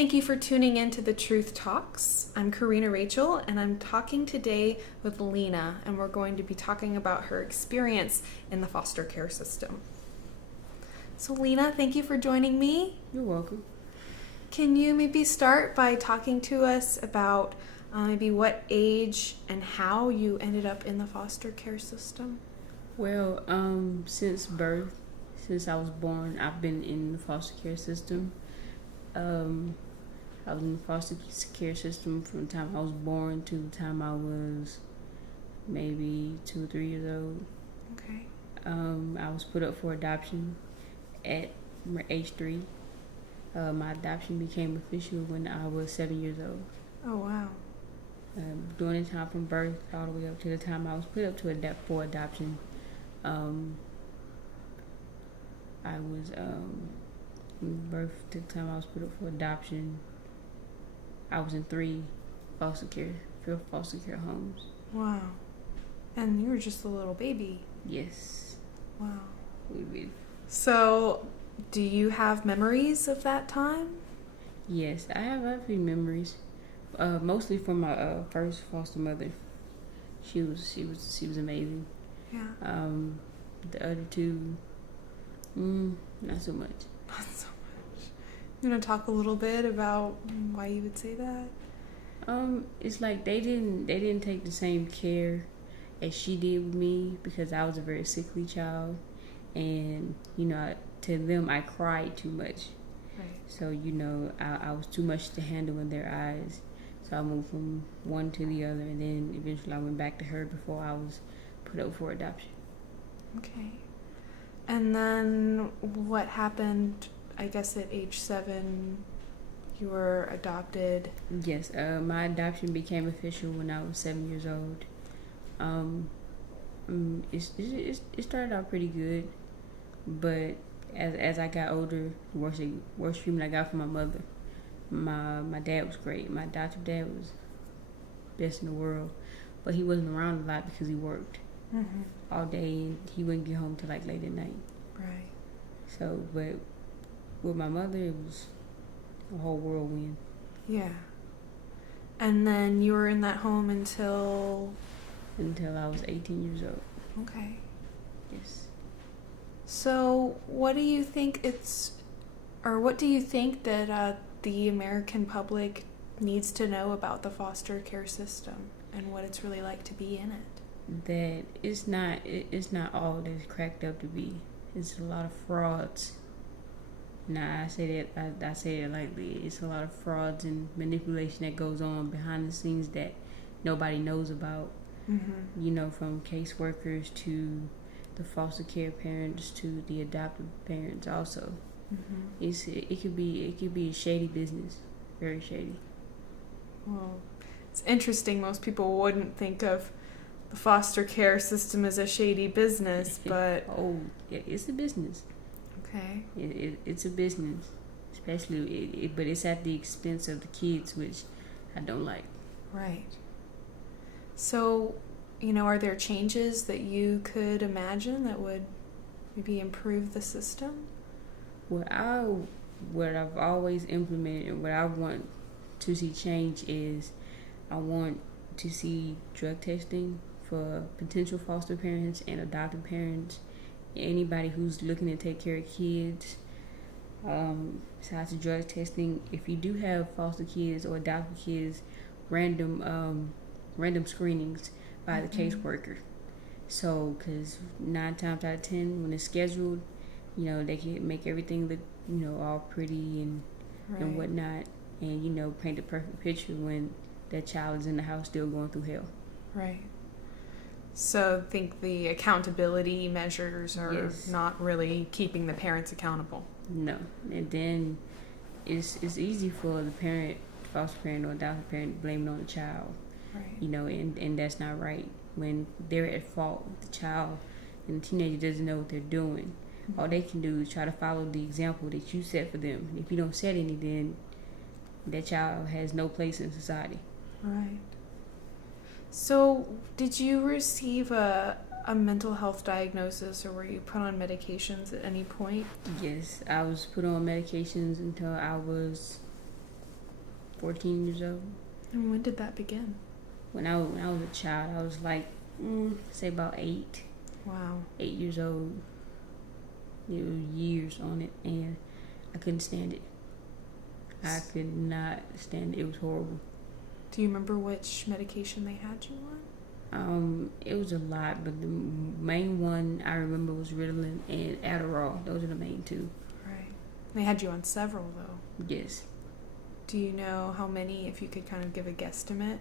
Thank you for tuning in to the Truth Talks. I'm Karina Rachel, and I'm talking today with Lena, and we're going to be talking about her experience in the foster care system. So Lena, thank you for joining me. You're welcome. Can you maybe start by talking to us about maybe what age and how you ended up in the foster care system? Well, since birth, since I was born, I've been in the foster care system. I was in the foster care system from the time I was born to the time I was maybe 2 or 3 years old. Okay. I was put up for adoption at age 3. My adoption became official when I was 7 years old. Oh, wow. During the time from birth all the way up to the time I was put up to for adoption, I was from birth to the time I was put up for adoption, I was in 3 foster care homes. Wow. And you were just a little baby. Yes. Wow. We did. So, do you have memories of that time? Yes, I have a few memories. Mostly from my first foster mother. She was amazing. Yeah. The other 2, not so much. Not so much. You want to talk a little bit about why you would say that? It's like they didn't take the same care as she did with me because I was a very sickly child, and to them I cried too much. Right. So I was too much to handle in their eyes. So I moved from one to the other, and then eventually I went back to her before I was put up for adoption. Okay. And then what happened, I guess at age 7, you were adopted? Yes, my adoption became official when I was 7 years old. It started out pretty good, but as I got older, the worse treatment I got from my mother. My dad was great. My adoptive dad was best in the world, but he wasn't around a lot because he worked all day, and he wouldn't get home till like late at night. Right. So, but with my mother, it was a whole whirlwind. Yeah. And then you were in that home until I was 18 years old. Okay. Yes. So, what do you think that the American public needs to know about the foster care system and what it's really like to be in it? That it's not all that it's cracked up to be. It's a lot of frauds. Now I say that lightly. It's a lot of frauds and manipulation that goes on behind the scenes that nobody knows about. From caseworkers to the foster care parents to the adoptive parents also. It could be a shady business, very shady. Well, it's interesting. Most people wouldn't think of the foster care system as a shady business, but it's a business. Okay. It's a business, especially but it's at the expense of the kids, which I don't like. Right. So, are there changes that you could imagine that would maybe improve the system? What I've always implemented and what I want to see change is I want to see drug testing for potential foster parents and adoptive parents, anybody who's looking to take care of kids. Besides the drug testing, if you do have foster kids or adopted kids, random screenings by the caseworker. So, because 9 times out of 10, when it's scheduled, they can make everything look, all pretty and whatnot, and paint the perfect picture when that child is in the house still going through hell. Right. So, I think the accountability measures are not really keeping the parents accountable. No, and then it's easy for the parent, foster parent or adoptive parent, to blame it on the child. Right. And that's not right. When they're at fault, the child and the teenager doesn't know what they're doing. All they can do is try to follow the example that you set for them. And if you don't set any, then that child has no place in society. Right. So, did you receive a mental health diagnosis, or were you put on medications at any point? Yes, I was put on medications until I was 14 years old. And when did that begin? When I was a child, I was like, say about 8. Wow. 8 years old. It was years on it, and I couldn't stand it. I could not stand it. It was horrible. Do you remember which medication they had you on? It was a lot, but the main one I remember was Ritalin and Adderall. Those are the main two. Right. They had you on several, though. Yes. Do you know how many, if you could kind of give a guesstimate?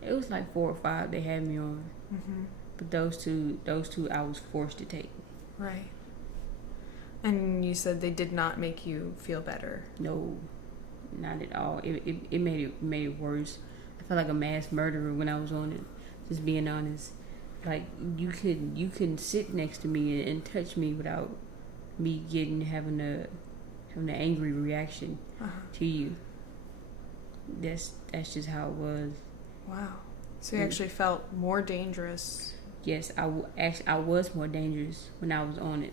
It was like 4 or 5 they had me on. Mm-hmm. But those two I was forced to take. Right. And you said they did not make you feel better. No, not at all. It made it worse. I felt like a mass murderer when I was on it. Just being honest, like you couldn't sit next to me and touch me without me having an angry reaction to you. That's just how it was. Wow. So you actually felt more dangerous. Yes, I was more dangerous when I was on it,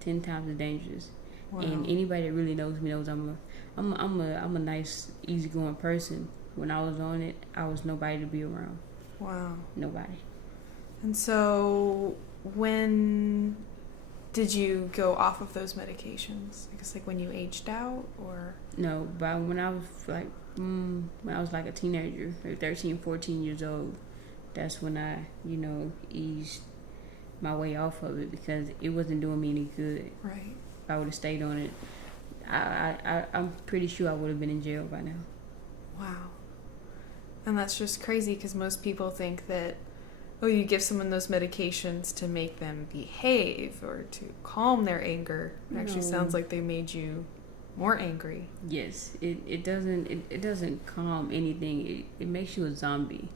10 times as dangerous. Wow. And anybody that really knows me knows I'm a nice, easygoing person. When I was on it, I was nobody to be around. Wow. Nobody. And so when did you go off of those medications? I guess like when you aged out, or? No, but when I was like a teenager, like 13, 14 years old, that's when I, eased my way off of it because it wasn't doing me any good. Right. If I would have stayed on it, I'm pretty sure I would have been in jail by now. Wow. And that's just crazy because most people think that, you give someone those medications to make them behave or to calm their anger. It actually sounds like they made you more angry. Yes, it doesn't calm anything. It makes you a zombie.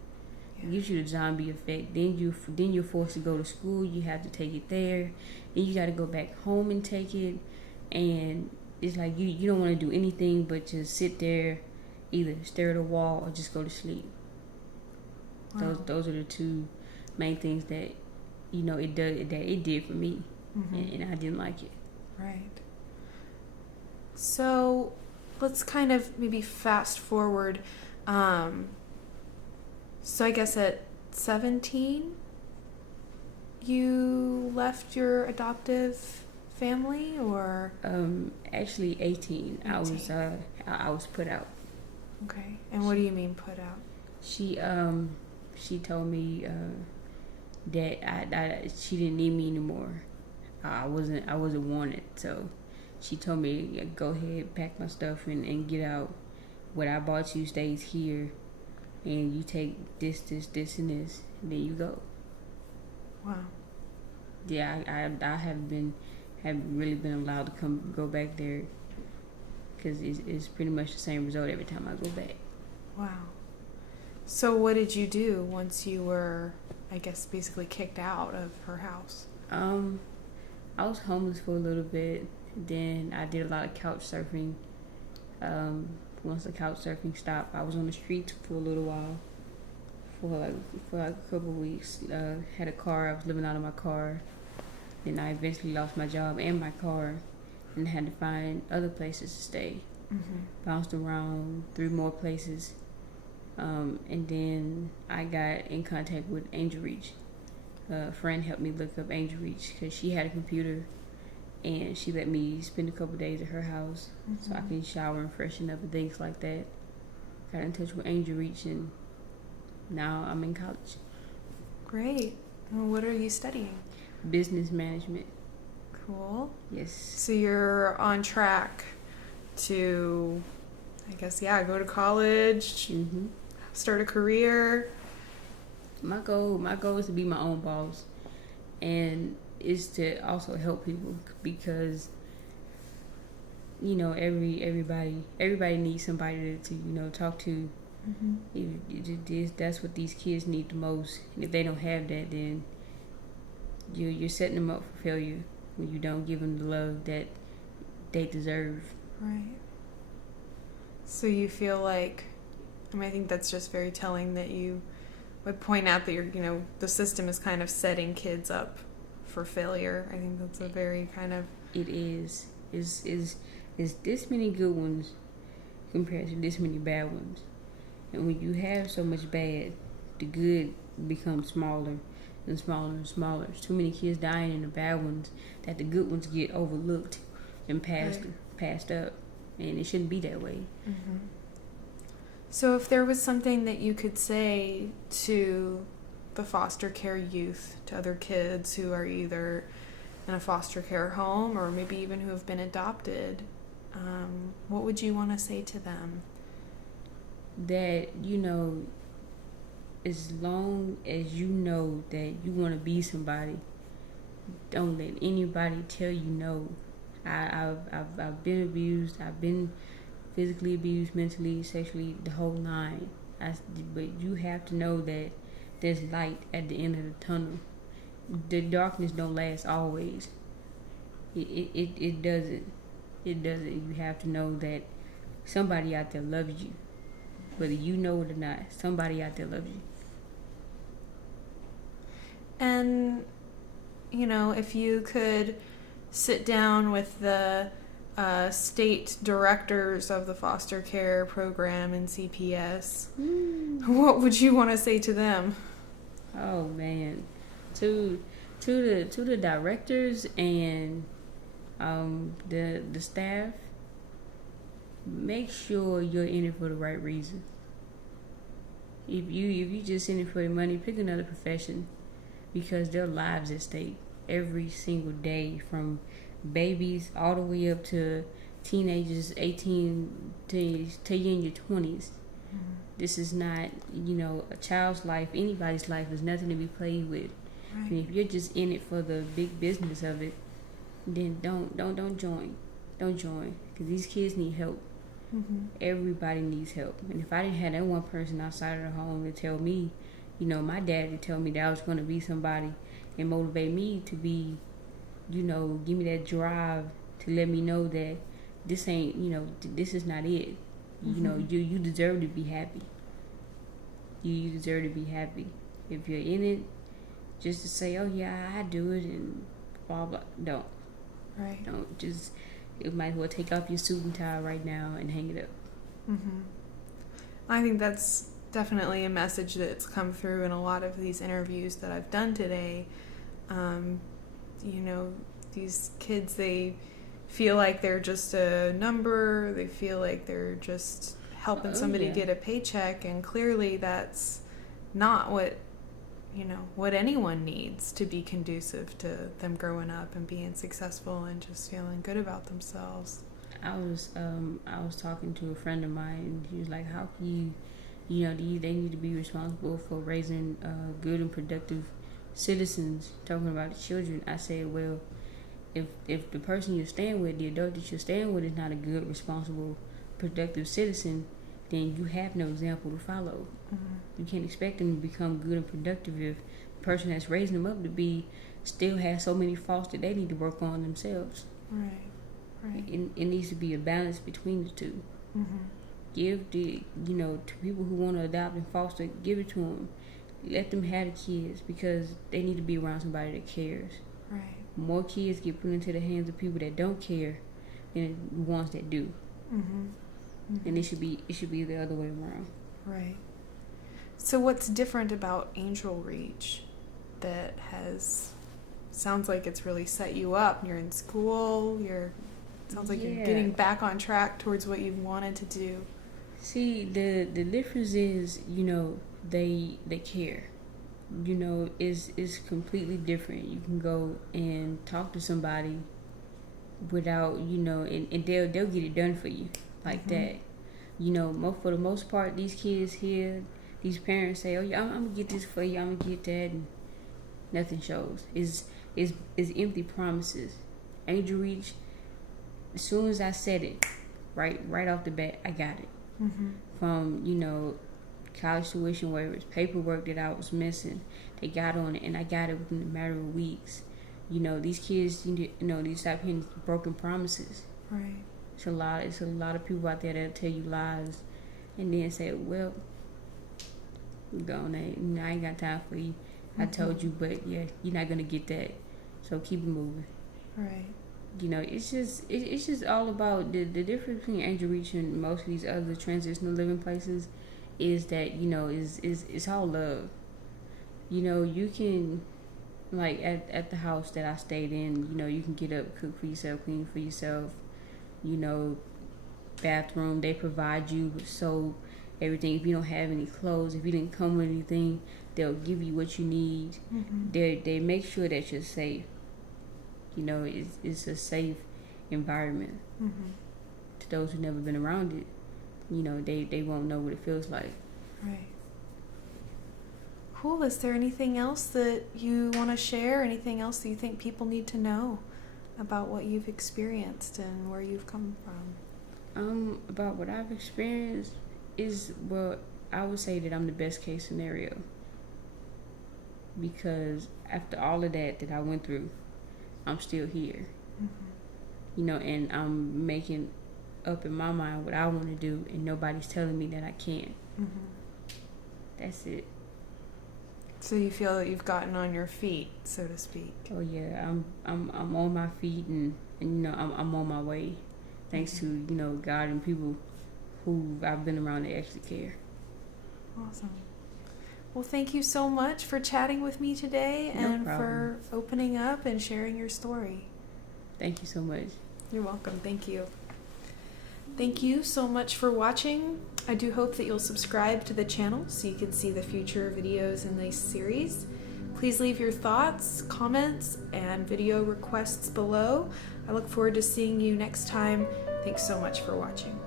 Yeah. It gives you the zombie effect. Then you're forced to go to school. You have to take it there. Then you got to go back home and take it. And it's like you don't want to do anything but just sit there, either stare at a wall or just go to sleep. Wow. Those are the two main things that it did for me, and I didn't like it. Right. So let's kind of maybe fast forward. So I guess at 17, you left your adoptive family, or? Actually 18. I was put out. Okay. And what do you mean put out? She told me that she didn't need me anymore. I wasn't wanted, so she told me, go ahead, pack my stuff and get out. What I bought you stays here, and you take this, and this, and then you go. Wow. Yeah, I haven't really been allowed to go back there because it's pretty much the same result every time I go back. Wow. So what did you do once you were, I guess, basically kicked out of her house? I was homeless for a little bit. Then I did a lot of couch surfing. Once the couch surfing stopped, I was on the streets for a little while, for like a couple of weeks. Had a car. I was living out of my car. Then I eventually lost my job and my car, and had to find other places to stay. Bounced around 3 more places. And then I got in contact with Angel Reach. A friend helped me look up Angel Reach because she had a computer, and she let me spend a couple days at her house so I can shower and freshen up and things like that. Got in touch with Angel Reach, and now I'm in college. Great. Well, what are you studying? Business management. Cool. Yes. So you're on track to, I guess, go to college, start a career. My goal is to be my own boss, and is to also help people because everybody needs somebody to talk to. That's what these kids need the most. And if they don't have that, then you're setting them up for failure when you don't give them the love that they deserve. Right. So you feel like, I think that's just very telling that you would point out that the system is kind of setting kids up for failure. I think that's a very kind of... It is. Is this many good ones compared to this many bad ones. And when you have so much bad, the good becomes smaller and smaller and smaller. There's too many kids dying in the bad ones that the good ones get overlooked and passed up. And it shouldn't be that way. Mm-hmm. So if there was something that you could say to the foster care youth, to other kids who are either in a foster care home or maybe even who have been adopted, what would you want to say to them? That, as long as you know that you want to be somebody, don't let anybody tell you no. I've been abused. I've been physically abused, mentally, sexually, the whole nine. But you have to know that there's light at the end of the tunnel. The darkness don't last always. It doesn't. It doesn't. You have to know that somebody out there loves you. Whether you know it or not, somebody out there loves you. And, if you could sit down with the state directors of the foster care program in CPS, what would you want to say to them? Oh man, to the directors and the staff, make sure you're in it for the right reason. If you just in it for the money, pick another profession, because their lives at stake every single day, from babies all the way up to teenagers, 18 to you in your 20s. Mm-hmm. This is not, a child's life, anybody's life is nothing to be played with. Right. And if you're just in it for the big business of it, then don't join. Don't join, because these kids need help. Mm-hmm. Everybody needs help. And if I didn't have that one person outside of the home to tell me, my dad to tell me that I was going to be somebody and motivate me to be, give me that drive to let me know that this ain't, this is not it. Mm-hmm. You deserve to be happy. You deserve to be happy. If you're in it, just to say, oh yeah, I do it and blah blah. Don't. Right. Don't just. You might as well take off your suit and tie right now and hang it up. Mm-hmm. I think that's definitely a message that's come through in a lot of these interviews that I've done today. These kids, they feel like they're just a number. They feel like they're just helping somebody get a paycheck, and clearly that's not what anyone needs to be conducive to them growing up and being successful and just feeling good about themselves. I was talking to a friend of mine, and he was like, how can they need to be responsible for raising good and productive citizens, talking about the children. I said, well, if the person you're staying with, the adult that you're staying with, is not a good, responsible, productive citizen, then you have no example to follow. Mm-hmm. You can't expect them to become good and productive if the person that's raising them up to be still has so many faults that they need to work on themselves. Right. It needs to be a balance between the two. Mm-hmm. Give to people who want to adopt and foster, give it to them. Let them have the kids, because they need to be around somebody that cares. Right. More kids get put into the hands of people that don't care than the ones that do. Mm-hmm. Mm-hmm. And it should be the other way around. Right. So what's different about Angel Reach that sounds like it's really set you up? You're in school, sounds like you're getting back on track towards what you've wanted to do. See, the difference is, they care. It's completely different. You can go and talk to somebody without, and they'll get it done for you like that. For the most part, these kids here, these parents say, oh yeah, I'm gonna get this for you, I'm gonna get that, and nothing shows. It's empty promises. Angel Reach, as soon as I said it, right off the bat, I got it. Mm-hmm. From, college tuition waivers, paperwork that I was missing, they got on it, and I got it within a matter of weeks. These kids, they stop hearing broken promises. Right. It's a lot of people out there that'll tell you lies and then say, well, we're gone. I ain't got time for you. Mm-hmm. I told you, but yeah, you're not going to get that. So keep it moving. Right. You know, it's just all about the difference between Angel Reach and most of these other transitional living places is that, you know, is it's all love. You know, you can, like at the house that I stayed in, you know, you can get up, cook for yourself, clean for yourself, you know, bathroom, they provide you with soap, everything. If you don't have any clothes, if you didn't come with anything, they'll give you what you need. They make sure that you're safe. You know, it's a safe environment. To those who've never been around it, you know, they won't know what it feels like. Right. Cool. Is there anything else that you want to share? Anything else that you think people need to know about what you've experienced and where you've come from? About what I've experienced is, well, I would say that I'm the best case scenario, because after all of that I went through, I'm still here. You know, and I'm making up in my mind what I want to do, and nobody's telling me that I can't. That's it. So you feel that you've gotten on your feet, so to speak. Oh yeah, I'm on my feet, and you know, I'm on my way, thanks to, you know, God and people who I've been around that actually care. Awesome. Well, thank you so much for chatting with me today and for opening up and sharing your story. Thank you so much. You're welcome. Thank you. Thank you so much for watching. I do hope that you'll subscribe to the channel so you can see the future videos in this series. Please leave your thoughts, comments, and video requests below. I look forward to seeing you next time. Thanks so much for watching.